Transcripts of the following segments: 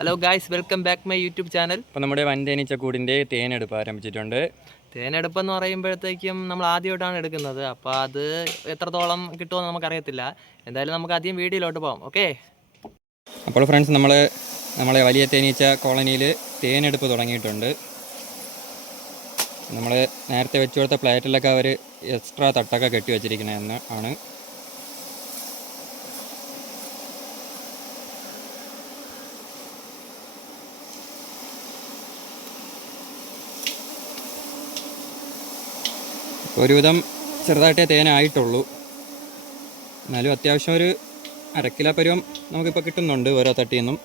Hello guys welcome back my YouTube channel അപ്പോൾ നമ്മുടെ വൻതേനീച്ചക്കൂടിന്റെ തേനെടുപ്പ് ആരംഭിച്ചിട്ടുണ്ട്. തേനെടുപ്പ് എന്ന് പറയുമ്പോഴത്തേക്കും നമ്മൾ ആദ്യമായിട്ടാണ് എടുക്കുന്നത്. അപ്പോൾ അത് എത്രത്തോളം കിട്ടുമെന്ന് നമുക്കറിയത്തില്ല. എന്തായാലും നമുക്ക് ആദ്യം വീഡിയോയിലോട്ട് പോകാം ഓക്കെ അപ്പോൾ ഫ്രണ്ട്സ് നമ്മൾ നമ്മളെ വലിയ തേനീച്ച കോളനിയിൽ തേനെടുപ്പ് തുടങ്ങിയിട്ടുണ്ട്. നമ്മൾ നേരത്തെ വെച്ചു കൊടുത്ത പ്ലേറ്റിലൊക്കെ അവർ എക്സ്ട്രാ തട്ടൊക്കെ കെട്ടി വെച്ചിരിക്കണമെന്ന് ആണ് ഒരുവിധം ചെറുതായിട്ടേ തേനായിട്ടുള്ളൂ. എന്നാലും അത്യാവശ്യം ഒരു അരക്കില പരുവം നമുക്കിപ്പോൾ കിട്ടുന്നുണ്ട് ഓരോ തട്ടിയിൽ നിന്നും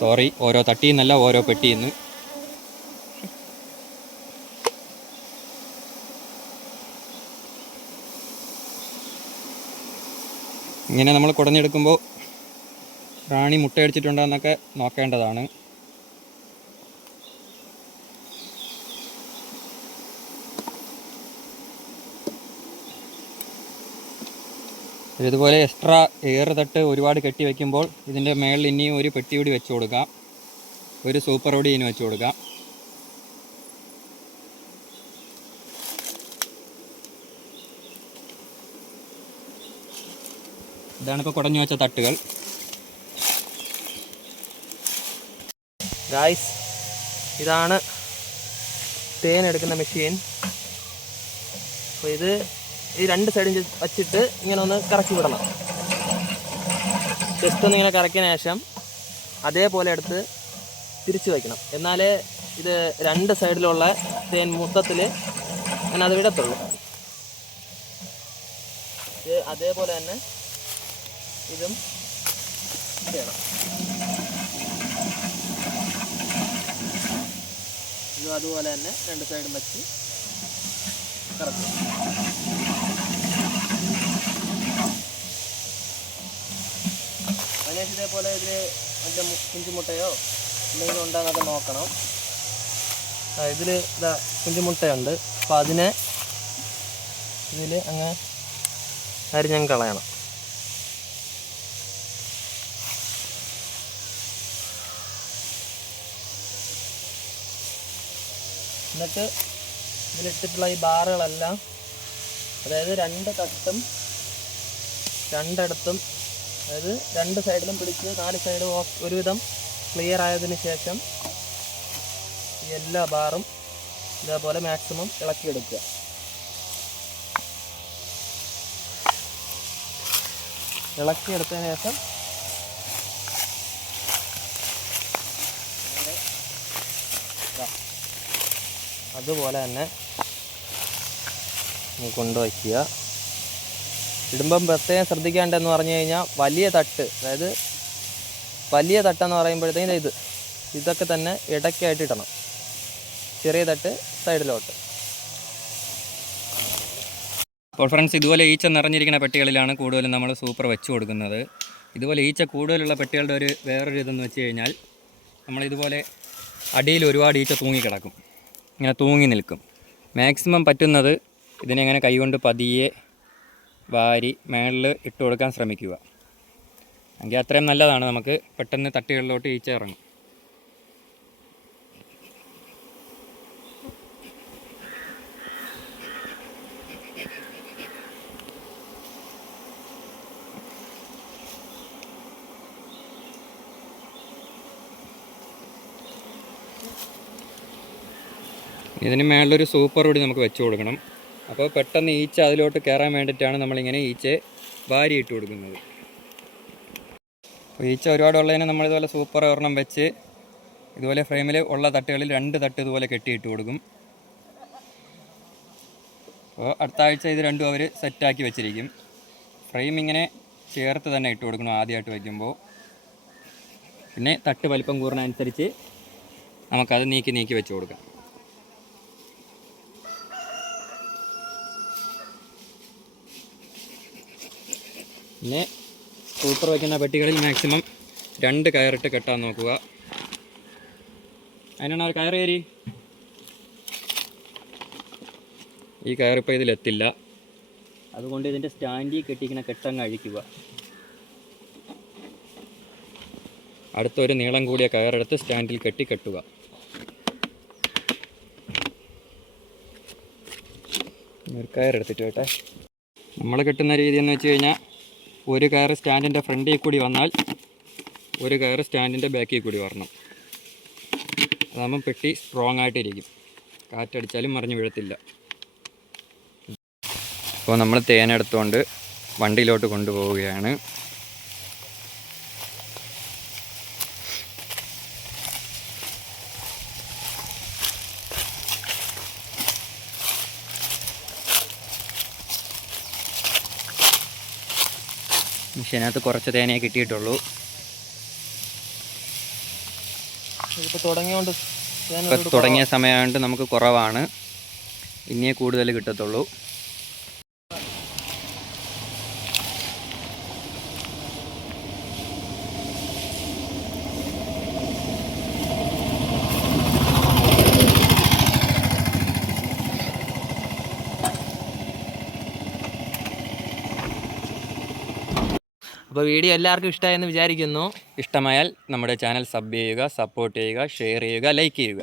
സോറി ഓരോ തട്ടിയിൽ നിന്നല്ല ഓരോ പെട്ടിയിൽ നിന്ന് ഇങ്ങനെ നമ്മൾ കുടഞ്ഞെടുക്കുമ്പോൾ റാണി മുട്ടയടിച്ചിട്ടുണ്ടോ എന്നൊക്കെ നോക്കേണ്ടതാണ്. ഇതുപോലെ എക്സ്ട്രാ എയർ തട്ട് ഒരുപാട് കെട്ടി വയ്ക്കുമ്പോൾ ഇതിന്റെ മേളിൽ ഇനിയും ഒരു പെട്ടി കൂടി വെച്ച് കൊടുക്കാം. ഒരു സൂപ്പർ കൂടി ഇനി വെച്ച് കൊടുക്കാം. ഇതാണ് ഇപ്പോൾ കുടഞ്ഞു വെച്ച തട്ടുകൾ. ഗായ്സ് ഇതാണ് തേൻ എടുക്കുന്ന മെഷീൻ അപ്പോൾ ഇത് ഈ രണ്ട് സൈഡും വെച്ചിട്ട് ഇങ്ങനെ ഒന്ന് കറക്കി വിടണം. ജസ്റ്റ് ഒന്ന് ഇങ്ങനെ കറക്കിയ ശേഷം അതേപോലെ എടുത്ത് തിരിച്ചു വയ്ക്കണം. എന്നാലേ ഇത് രണ്ട് സൈഡിലുള്ള തേൻ മൊത്തത്തിൽ ഞാൻ അത് വിടത്തുള്ളൂ. ഇത് അതേപോലെ തന്നെ ഇതും ചെയ്യണം. ഇതും അതുപോലെ തന്നെ രണ്ട് സൈഡും വെച്ച് കറക്കും. ഇതേപോലെ ഇതിൽ മറ്റേ കുഞ്ചുമുട്ടയോ എന്തെങ്കിലും ഉണ്ടോയെന്നൊക്കെ നോക്കണം. ഇതിൽ ഇതാ കുഞ്ചുമുട്ടയുണ്ട്. അപ്പോൾ അതിനെ ഇതിൽ അങ്ങ് അരിഞ്ഞങ്ങ് കളയണം. എന്നിട്ട് ഇതിലിട്ടിട്ടുള്ള ഈ ബാറുകളെല്ലാം അതായത് രണ്ട് തട്ടും രണ്ടിടത്തും അതായത് രണ്ട് സൈഡിലും പിടിച്ച് നാല് സൈഡും ഒരുവിധം ക്ലിയർ ആയതിനു ശേഷം എല്ലാ ബാറും ഇതേപോലെ മാക്സിമം ഇളക്കിയെടുക്കുക ഇളക്കിയെടുത്തതിന് ശേഷം. അതുപോലെ തന്നെ കൊണ്ടുവയ്ക്കുക ഇടുമ്പം പ്രത്യേകം ശ്രദ്ധിക്കേണ്ടതെന്ന് പറഞ്ഞു കഴിഞ്ഞാൽ വലിയ തട്ട് അതായത് വലിയ തട്ടെന്ന് പറയുമ്പോഴത്തേക്കും ഇത് ഇതൊക്കെ തന്നെ ഇടയ്ക്കായിട്ട് ഇടണം. ചെറിയ തട്ട് സൈഡിലോട്ട്. അപ്പോൾ ഫ്രണ്ട്സ് ഇതുപോലെ ഈച്ച നിറഞ്ഞിരിക്കുന്ന പെട്ടികളിലാണ് കൂടുതലും നമ്മൾ സൂപ്പർ വെച്ച് കൊടുക്കുന്നത്. ഇതുപോലെ ഈച്ച കൂടുതലുള്ള പെട്ടികളുടെ ഒരു വേറൊരു ഇതെന്ന് വെച്ച് കഴിഞ്ഞാൽ നമ്മളിതുപോലെ അടിയിൽ ഒരുപാട് ഈച്ച തൂങ്ങിക്കിടക്കും. ഇങ്ങനെ തൂങ്ങി നിൽക്കും. മാക്സിമം പറ്റുന്നത് ഇതിനെങ്ങനെ കൈകൊണ്ട് പതിയെ വാരി മേളിൽ ഇട്ട് കൊടുക്കാൻ ശ്രമിക്കുക. എങ്കിൽ അത്രയും നല്ലതാണ്. നമുക്ക് പെട്ടെന്ന് തട്ടികളിലോട്ട് ഈച്ച ഇറങ്ങും ഇതിന് മേളിലൊരു സൂപ്പർ കൂടി നമുക്ക് വെച്ച് കൊടുക്കണം. അപ്പോൾ പെട്ടെന്ന് ഈച്ച അതിലോട്ട് കയറാൻ വേണ്ടിയിട്ടാണ് നമ്മളിങ്ങനെ ഈച്ചയെ വാരി ഇട്ട് കൊടുക്കുന്നത്. അപ്പോൾ ഈച്ച നമ്മൾ നമ്മളിതുപോലെ സൂപ്പർ ഒരെണ്ണം വെച്ച് ഇതുപോലെ ഫ്രെയിമിൽ ഉള്ള തട്ടുകളിൽ രണ്ട് തട്ട് ഇതുപോലെ കെട്ടിയിട്ട് കൊടുക്കും. അപ്പോൾ അടുത്ത ആഴ്ച ഇത് രണ്ടും അവർ സെറ്റാക്കി വെച്ചിരിക്കും. ഫ്രെയിം ഇങ്ങനെ ചേർത്ത് തന്നെ ഇട്ട് കൊടുക്കണം ആദ്യമായിട്ട് വയ്ക്കുമ്പോൾ പിന്നെ തട്ട് വലിപ്പം കൂറിനനുസരിച്ച് നമുക്കത് നീക്കി നീക്കി വെച്ച് കൊടുക്കാം. പിന്നെ സൂപ്പർ വയ്ക്കുന്ന പെട്ടികളിൽ മാക്സിമം രണ്ട് കയറിട്ട് കെട്ടാൻ നോക്കുക. അതിനാണ് ഒരു കയറ് കയറി? ഈ കയറിപ്പോൾ ഇതിലെത്തില്ല അതുകൊണ്ട് ഇതിന്റെ സ്റ്റാൻഡിൽ കെട്ടിക്കുന്ന കെട്ടങ്ങ് അഴിക്കുക. അടുത്തൊരു നീളം കൂടിയ കയറെടുത്ത് സ്റ്റാൻഡിൽ കെട്ടി കെട്ടുക. ഒരു കയറെടുത്തിട്ട് കേട്ടെ. നമ്മൾ കെട്ടുന്ന രീതി എന്ന് വെച്ച് കഴിഞ്ഞാൽ ഒരു കയർ സ്റ്റാൻഡിന്റെ ഫ്രണ്ടിൽ കൂടി വന്നാൽ ഒരു കയർ സ്റ്റാൻഡിന്റെ ബാക്കിൽ കൂടി വരണം. അതാകുമ്പം പെട്ടി സ്ട്രോങ് ആയിട്ടിരിക്കും. കാറ്റടിച്ചാലും മറിഞ്ഞു വീഴത്തില്ല. അപ്പോൾ നമ്മൾ തേനെടുത്തുകൊണ്ട് വണ്ടിയിലോട്ട് കൊണ്ടുപോവുകയാണ്. മിഷീനകത്ത് കുറച്ച് തേനയെ കിട്ടിയിട്ടുള്ളൂ. തുടങ്ങിയ സമയമായതുകൊണ്ട് നമുക്ക് കുറവാണ്. ഇനിയേ കൂടുതൽ കിട്ടത്തുള്ളൂ. അപ്പോൾ വീഡിയോ എല്ലാവർക്കും ഇഷ്ടമായെന്ന് വിചാരിക്കുന്നു. ഇഷ്ടമായാൽ നമ്മുടെ ചാനൽ സബ് ചെയ്യുക സപ്പോർട്ട് ചെയ്യുക ഷെയർ ചെയ്യുക ലൈക്ക് ചെയ്യുക.